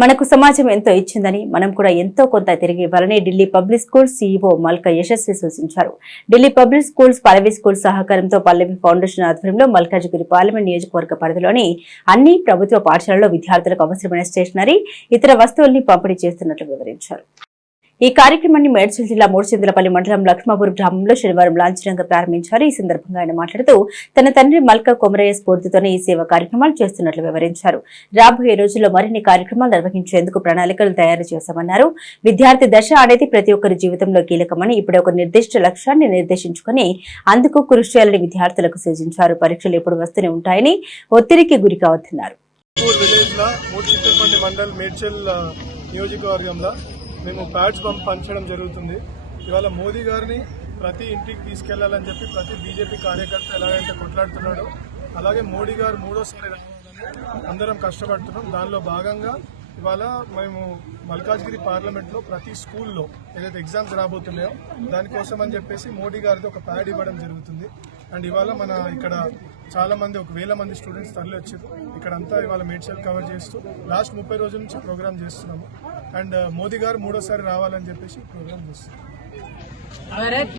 మనకు సమాజం ఎంతో ఇచ్చిందని మనం కూడా ఎంతో కొంత తిరిగి ఇవ్వాలని Delhi public schools CEO e Malka Yashasvi సూచించారు Delhi public schools Pallavi school సహకారంతో పల్లవి ఫౌండేషన్ ఆధ్వర్యంలో మల్కాజ్గిరి పార్లమెంట్ నియోజకవర్గ పరిధిలోని అన్ని ప్రభుత్వ పాఠశాలలో విద్యార్థులకు అవసరమైన స్టేషనరీ ఇతర వస్తువుల్ని పంపిణీ చేస్తున్నట్లు వివరించారు ఈ కార్యక్రమాన్ని మేడ్చల్ జిల్లా మూడుచింతలపల్లి మండలం లక్ష్మాపూర్ గ్రామంలో శనివారం లాంఛనంగా ప్రారంభించారు ఈ సందర్భంగా ఆయన మాట్లాడుతూ తన తండ్రి మల్క కొమరయ్య స్ఫూర్తితోనే ఈ సేవా కార్యక్రమాలు చేస్తున్నట్లు వివరించారు రాబోయే రోజుల్లో మరిన్ని కార్యక్రమాలు నిర్వహించేందుకు ప్రణాళికలు తయారు చేశామన్నారు విద్యార్థి దశ అనేది ప్రతి ఒక్కరి జీవితంలో కీలకమని ఇప్పుడు ఒక నిర్దిష్ట లక్ష్యాన్ని నిర్దేశించుకుని అందుకు కృషి చేయాలని విద్యార్థులకు సూచించారు పరీక్షలు ఎప్పుడు వస్తూనే ఉంటాయని ఒత్తిడికి గురి కావద్దన్నారు నియోజకవర్గంలో మేము ప్యాడ్స్ పంపించడం జరుగుతుంది ఇవాళ మోదీ గారిని ప్రతి ఇంటికి తీసుకెళ్లాలని చెప్పి ప్రతి బీజేపీ కార్యకర్త ఎలాగైతే కొట్లాడుతున్నాడో అలాగే మోడీ గారు మూడోసారి రావాలని అందరం కష్టపడుతున్నాం దానిలో భాగంగా ఇవాళ మేము మల్కాజ్గిరి పార్లమెంట్లో ప్రతి స్కూల్లో ఏదైతే ఎగ్జామ్స్ రాబోతున్నాయో దానికోసం అని చెప్పేసి మోడీ గారికి ఒక ప్యాడ్ ఇవ్వడం జరుగుతుంది అండ్ ఇవాళ మన ఇక్కడ చాలా మంది ఒక వేల మంది స్టూడెంట్స్ తరలి వచ్చారు ఇక్కడ అంతా ఇవాళ మేడ్చల్ కవర్ చేస్తూ లాస్ట్ ముప్పై రోజుల నుంచి ప్రోగ్రామ్ చేస్తున్నాము అండ్ మోదీ గారు మూడోసారి రావాలని చెప్పేసి ప్రోగ్రామ్ చేస్తున్నాం